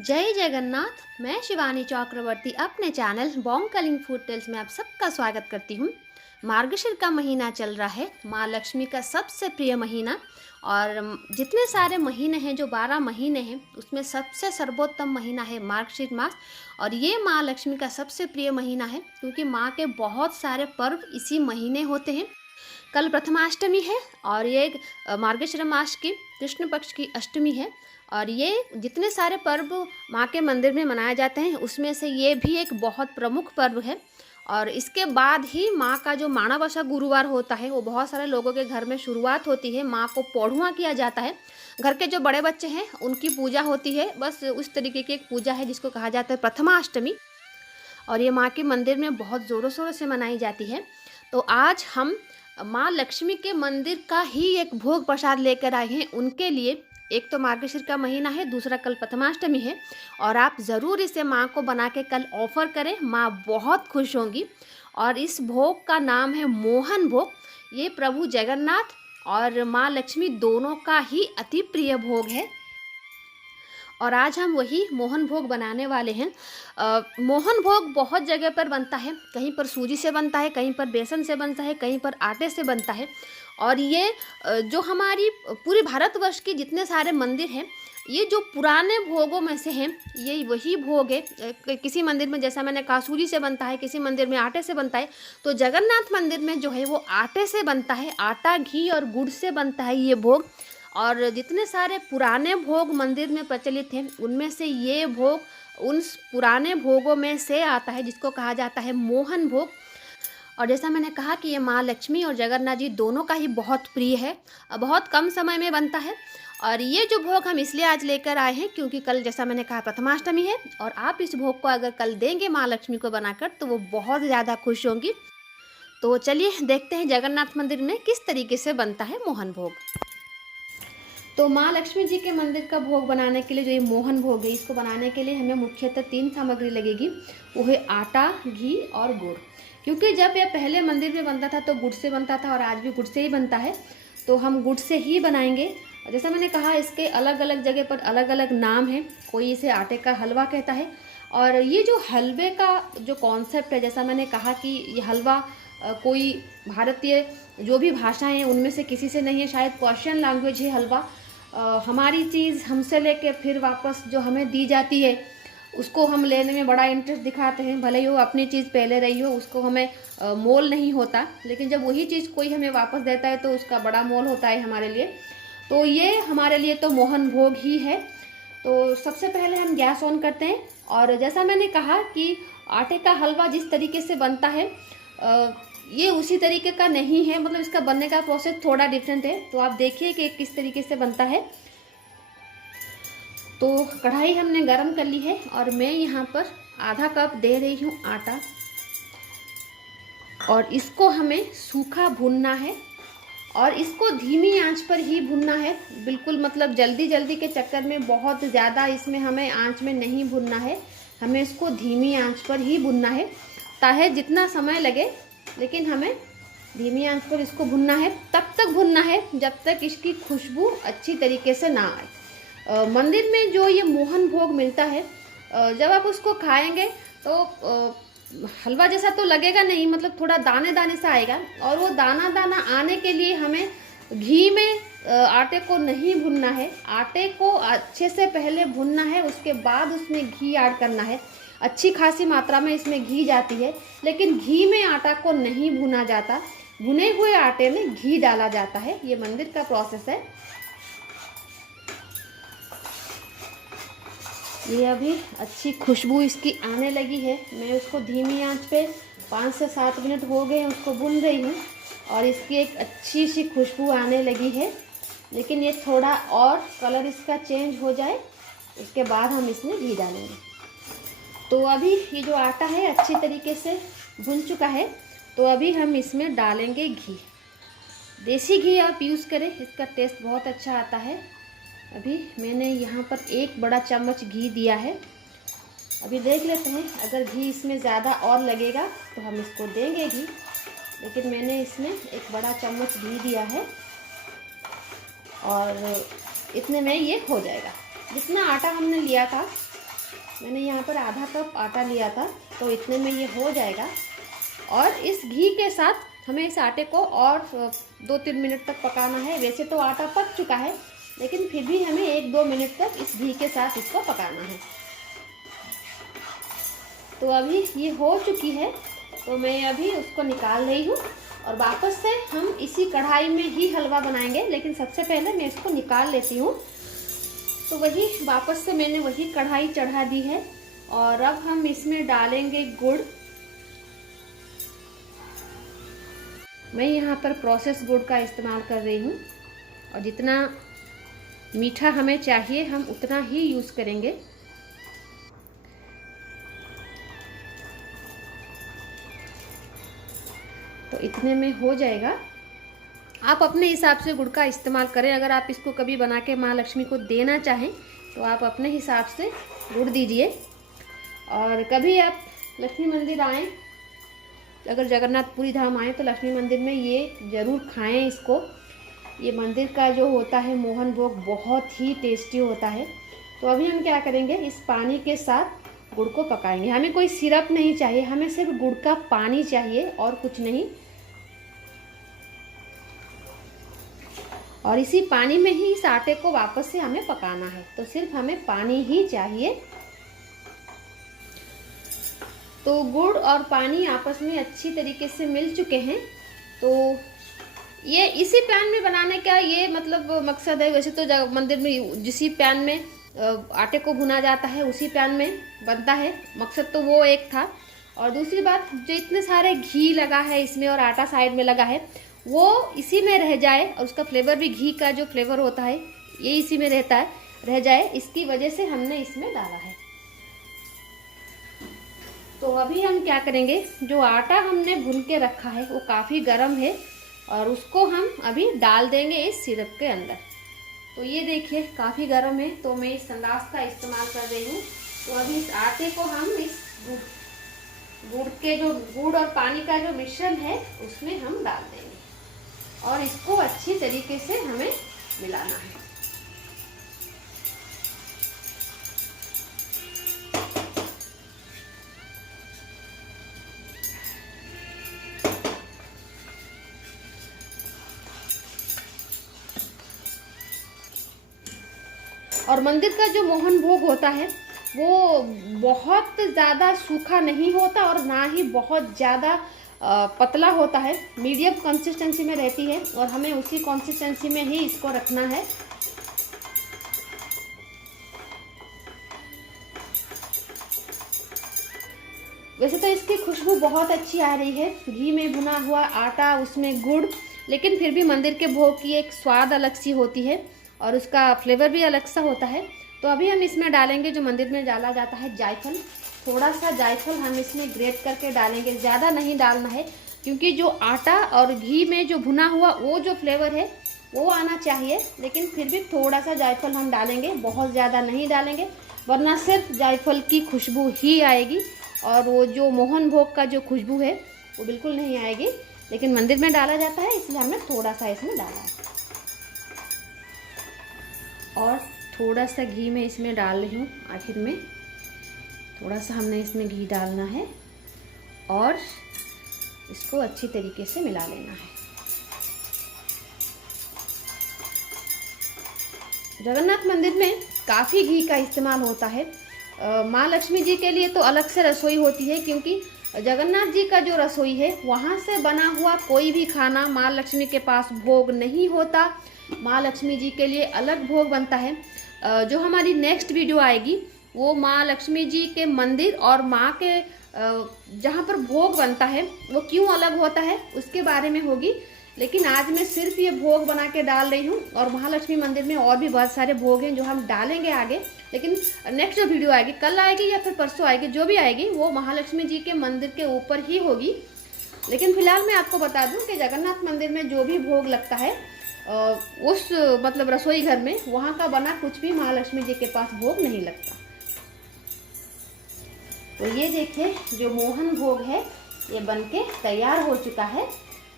जय जगन्नाथ। मैं शिवानी चक्रवर्ती अपने channel Bong calling food tales में आप सबका स्वागत करती हूँ। मार्गशीर का महीना चल रहा है, माँ लक्ष्मी का सबसे प्रिय महीना। और जितने सारे महीने हैं, जो 12 महीने हैं, उसमें सबसे सर्वोत्तम महीना है मार्गशीर मास। और ये माँ लक्ष्मी का सबसे प्रिय महीना है क्योंकि माँ के बहुत सारे पर्व इसी महीने होते हैं। कल प्रथमाष्टमी है और ये मार्गशीर मास की कृष्ण पक्ष की अष्टमी है। और ये जितने सारे पर्व माँ के मंदिर में मनाए जाते हैं उसमें से ये भी एक बहुत प्रमुख पर्व है। और इसके बाद ही माँ का जो माणबसा गुरुवार होता है वो बहुत सारे लोगों के घर में शुरुआत होती है। माँ को पौढ़ुआ किया जाता है। घर के जो बड़े बच्चे हैं उनकी पूजा होती है। बस उस तरीके की एक पूजा है जिसको कहा जाता है प्रथमाष्टमी। और ये माँ के मंदिर में बहुत ज़ोरों शोरों से मनाई जाती है। तो आज हम माँ लक्ष्मी के मंदिर का ही एक भोग प्रसाद लेकर आए हैं उनके लिए। एक तो मार्गशीर का महीना है, दूसरा कल प्रथमाष्टमी है। और आप ज़रूर इसे माँ को बना के कल ऑफ़र करें, माँ बहुत खुश होंगी। और इस भोग का नाम है मोहन भोग। ये प्रभु जगन्नाथ और माँ लक्ष्मी दोनों का ही अति प्रिय भोग है। और आज हम वही मोहन भोग बनाने वाले हैं। मोहन भोग बहुत जगह पर बनता है, कहीं पर सूजी से बनता है, कहीं पर बेसन से बनता है, कहीं पर आटे से बनता है। और ये जो हमारी पूरे भारतवर्ष के जितने सारे मंदिर हैं, ये जो पुराने भोगों में से हैं, ये वही भोग है। किसी मंदिर में जैसा मैंने कहा सूजी से बनता है, किसी मंदिर में आटे से बनता है। तो जगन्नाथ मंदिर में जो है वो आटे से बनता है, आटा घी और गुड़ से बनता है ये भोग। और जितने सारे पुराने भोग मंदिर में प्रचलित हैं उनमें से ये भोग उन पुराने भोगों में से आता है जिसको कहा जाता है मोहन भोग। और जैसा मैंने कहा कि ये माँ लक्ष्मी और जगन्नाथ जी दोनों का ही बहुत प्रिय है, बहुत कम समय में बनता है। और ये जो भोग हम इसलिए आज लेकर आए हैं क्योंकि कल जैसा मैंने कहा प्रथमाष्टमी है। और आप इस भोग को अगर कल देंगे माँ लक्ष्मी को बनाकर तो वो बहुत ज़्यादा खुश होंगी। तो चलिए देखते हैं जगन्नाथ मंदिर में किस तरीके से बनता है मोहन भोग। तो माँ लक्ष्मी जी के मंदिर का भोग बनाने के लिए जो ये मोहन भोग है, इसको बनाने के लिए हमें मुख्यतः 3 सामग्री लगेगी। वो है आटा, घी और गुड़। क्योंकि जब यह पहले मंदिर में बनता था तो गुड़ से बनता था और आज भी गुड़ से ही बनता है, तो हम गुड़ से ही बनाएंगे। जैसा मैंने कहा इसके अलग अलग जगह पर अलग अलग नाम है। कोई इसे आटे का हलवा कहता है। और ये जो हलवे का जो कॉन्सेप्ट है, जैसा मैंने कहा कि ये हलवा कोई भारतीय जो भी भाषाएं हैं उनमें से किसी से नहीं है, शायद पर्शियन लैंग्वेज है हलवा। हमारी चीज़ हमसे लेके फिर वापस जो हमें दी जाती है उसको हम लेने में बड़ा इंटरेस्ट दिखाते हैं। भले ही वो अपनी चीज़ पहले रही हो, उसको हमें मोल नहीं होता, लेकिन जब वही चीज़ कोई हमें वापस देता है तो उसका बड़ा मोल होता है हमारे लिए। तो ये हमारे लिए तो मोहन भोग ही है। तो सबसे पहले हम गैस ऑन करते हैं। और जैसा मैंने कहा कि आटे का हलवा जिस तरीके से बनता है ये उसी तरीके का नहीं है, मतलब इसका बनने का प्रोसेस थोड़ा डिफरेंट है। तो आप देखिए कि किस तरीके से बनता है। तो कढ़ाई हमने गरम कर ली है और मैं यहाँ पर आधा कप दे रही हूँ आटा। और इसको हमें सूखा भूनना है और इसको धीमी आंच पर ही भूनना है। बिल्कुल मतलब जल्दी जल्दी के चक्कर में बहुत ज़्यादा इसमें हमें आंच में नहीं भूनना है। हमें इसको धीमी आंच पर ही भूनना है, चाहे जितना समय लगे, लेकिन हमें धीमी आंच पर इसको भुनना है। तब तक भुनना है जब तक इसकी खुशबू अच्छी तरीके से ना आए। मंदिर में जो ये मोहन भोग मिलता है, जब आप उसको खाएंगे तो हलवा जैसा तो लगेगा नहीं, मतलब थोड़ा दाने दाने सा आएगा। और वो दाना दाना आने के लिए हमें घी में आटे को नहीं भुनना है। आटे को अच्छे से पहले भुनना है, उसके बाद उसमें घी ऐड करना है। अच्छी खासी मात्रा में इसमें घी जाती है, लेकिन घी में आटा को नहीं भुना जाता, भुने हुए आटे में घी डाला जाता है। ये मंदिर का प्रोसेस है। ये अभी अच्छी खुशबू इसकी आने लगी है। मैं उसको धीमी आंच पे 5 से 7 मिनट हो गए उसको भून रही हूँ और इसकी एक अच्छी सी खुशबू आने लगी है। लेकिन ये थोड़ा और कलर इसका चेंज हो जाए उसके बाद हम इसमें घी डालेंगे। तो अभी ये जो आटा है अच्छी तरीके से भुन चुका है। तो अभी हम इसमें डालेंगे घी। देसी घी आप यूज़ करें, इसका टेस्ट बहुत अच्छा आता है। अभी मैंने यहाँ पर 1 बड़ा चम्मच घी दिया है। अभी देख लेते हैं, अगर घी इसमें ज़्यादा और लगेगा तो हम इसको देंगे घी, लेकिन मैंने इसमें 1 बड़ा चम्मच घी दिया है और इतने में ये हो जाएगा। जितना आटा हमने लिया था मैंने यहाँ पर आधा कप आटा लिया था, तो इतने में ये हो जाएगा। और इस घी के साथ हमें इस आटे को और 2-3 मिनट तक पकाना है। वैसे तो आटा पक चुका है, लेकिन फिर भी हमें 1-2 मिनट तक इस घी के साथ इसको पकाना है। तो अभी ये हो चुकी है, तो मैं अभी उसको निकाल रही हूँ और वापस से हम इसी कढ़ाई में ही हलवा बनाएंगे। लेकिन सबसे पहले मैं इसको निकाल लेती हूँ। तो वही वापस से मैंने वही कढ़ाई चढ़ा दी है और अब हम इसमें डालेंगे गुड़। मैं यहाँ पर प्रोसेस गुड़ का इस्तेमाल कर रही हूँ और जितना मीठा हमें चाहिए हम उतना ही यूज़ करेंगे। तो इतने में हो जाएगा। आप अपने हिसाब से गुड़ का इस्तेमाल करें। अगर आप इसको कभी बना के माँ लक्ष्मी को देना चाहें तो आप अपने हिसाब से गुड़ दीजिए। और कभी आप लक्ष्मी मंदिर आएँ, अगर जगन्नाथपुरी धाम आएँ तो लक्ष्मी मंदिर में ये ज़रूर खाएं इसको। ये मंदिर का जो होता है मोहन भोग बहुत ही टेस्टी होता है। तो अभी हम क्या करेंगे, इस पानी के साथ गुड़ को पकाएंगे। हमें कोई सिरप नहीं चाहिए, हमें सिर्फ गुड़ का पानी चाहिए और कुछ नहीं। और इसी पानी में ही इस आटे को वापस से हमें पकाना है। तो सिर्फ हमें पानी ही चाहिए। तो गुड़ और पानी आपस में अच्छी तरीके से मिल चुके हैं। तो ये इसी पैन में बनाने का ये मतलब मकसद है। वैसे तो मंदिर में जिसी पैन में आटे को भुना जाता है उसी पैन में बनता है, मकसद तो वो एक था। और दूसरी बात, जो इतने सारे घी लगा है इसमें और आटा साइड में लगा है वो इसी में रह जाए और उसका फ्लेवर भी घी का जो फ्लेवर होता है ये इसी में रहता है, रह जाए, इसकी वजह से हमने इसमें डाला है। तो अभी हम क्या करेंगे, जो आटा हमने भून के रखा है वो काफ़ी गर्म है और उसको हम अभी डाल देंगे इस सिरप के अंदर। तो ये देखिए काफ़ी गर्म है, तो मैं इस संदास का इस्तेमाल कर रही हूँ। तो अभी इस आटे को हम इस गुड़ और पानी का जो मिश्रण है उसमें हम डाल देंगे और इसको अच्छी तरीके से हमें मिलाना है। और मंदिर का जो मोहन भोग होता है वो बहुत ज़्यादा सूखा नहीं होता और ना ही बहुत ज़्यादा पतला होता है, मीडियम कंसिस्टेंसी में रहती है और हमें उसी कंसिस्टेंसी में ही इसको रखना है। वैसे तो इसकी खुशबू बहुत अच्छी आ रही है, घी में भुना हुआ आटा, उसमें गुड़, लेकिन फिर भी मंदिर के भोग की एक स्वाद अलग सी होती है और उसका फ्लेवर भी अलग सा होता है। तो अभी हम इसमें डालेंगे जो मंदिर में डाला जाता है जायफल। थोड़ा सा जायफल हम इसमें ग्रेट करके डालेंगे, ज़्यादा नहीं डालना है क्योंकि जो आटा और घी में जो भुना हुआ वो जो फ्लेवर है वो आना चाहिए, लेकिन फिर भी थोड़ा सा जायफल हम डालेंगे, बहुत ज़्यादा नहीं डालेंगे वरना सिर्फ जायफल की खुशबू ही आएगी और वो जो मोहन भोग का जो खुशबू है वो बिल्कुल नहीं आएगी। लेकिन मंदिर में डाला जाता है इसलिए हमने थोड़ा सा इसमें डाला है। और थोड़ा सा घी मैं इसमें डाल रही हूँ, आखिर में थोड़ा सा हमने इसमें घी डालना है और इसको अच्छी तरीके से मिला लेना है। जगन्नाथ मंदिर में काफ़ी घी का इस्तेमाल होता है। माँ लक्ष्मी जी के लिए तो अलग से रसोई होती है क्योंकि जगन्नाथ जी का जो रसोई है वहाँ से बना हुआ कोई भी खाना माँ लक्ष्मी के पास भोग नहीं होता। माँ लक्ष्मी जी के लिए अलग भोग बनता है। जो हमारी नेक्स्ट वीडियो आएगी वो माँ लक्ष्मी जी के मंदिर और माँ के जहाँ पर भोग बनता है वो क्यों अलग होता है उसके बारे में होगी। लेकिन आज मैं सिर्फ ये भोग बना के डाल रही हूँ और महालक्ष्मी मंदिर में और भी बहुत सारे भोग हैं जो हम डालेंगे आगे। लेकिन नेक्स्ट जो वीडियो आएगी, कल आएगी या फिर परसों आएगी, जो भी आएगी वो महालक्ष्मी जी के मंदिर के ऊपर ही होगी। लेकिन फिलहाल मैं आपको बता दूं कि जगन्नाथ मंदिर में जो भी भोग लगता है उस मतलब रसोई घर में वहाँ का बना कुछ भी महालक्ष्मी जी के पास भोग नहीं लगता। तो ये देखिए जो मोहन भोग है ये बनके तैयार हो चुका है।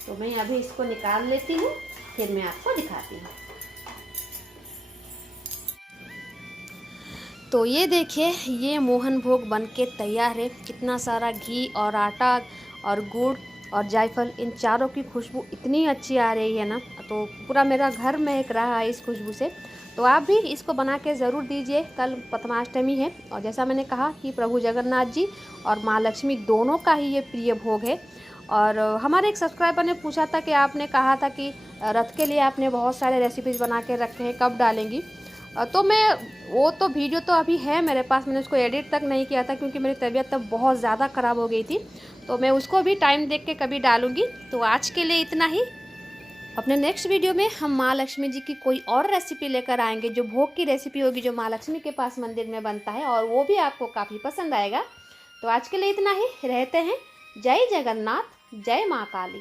तो मैं अभी इसको निकाल लेती हूँ, फिर मैं आपको दिखाती हूँ। तो ये देखिए, ये मोहन भोग बनके तैयार है। कितना सारा घी और आटा और गुड़ और जायफल, इन चारों की खुशबू इतनी अच्छी आ रही है ना, तो पूरा मेरा घर महक रहा है इस खुशबू से। तो आप भी इसको बना के ज़रूर दीजिए। कल प्रथमाष्टमी है और जैसा मैंने कहा कि प्रभु जगन्नाथ जी और माँ लक्ष्मी दोनों का ही ये प्रिय भोग है। और हमारे एक सब्सक्राइबर ने पूछा था कि आपने कहा था कि रथ के लिए आपने बहुत सारे रेसिपीज़ बना के रखे हैं, कब डालेंगी? तो मैं वो तो वीडियो तो अभी है मेरे पास, मैंने उसको एडिट तक नहीं किया था क्योंकि मेरी तबीयत तब बहुत ज़्यादा ख़राब हो गई थी। तो मैं उसको भी टाइम देख के कभी डालूँगी। तो आज के लिए इतना ही। अपने नेक्स्ट वीडियो में हम माँ लक्ष्मी जी की कोई और रेसिपी लेकर आएंगे, जो भोग की रेसिपी होगी, जो माँ लक्ष्मी के पास मंदिर में बनता है, और वो भी आपको काफ़ी पसंद आएगा। तो आज के लिए इतना ही। रहते हैं। जय जगन्नाथ, जय माँ काली।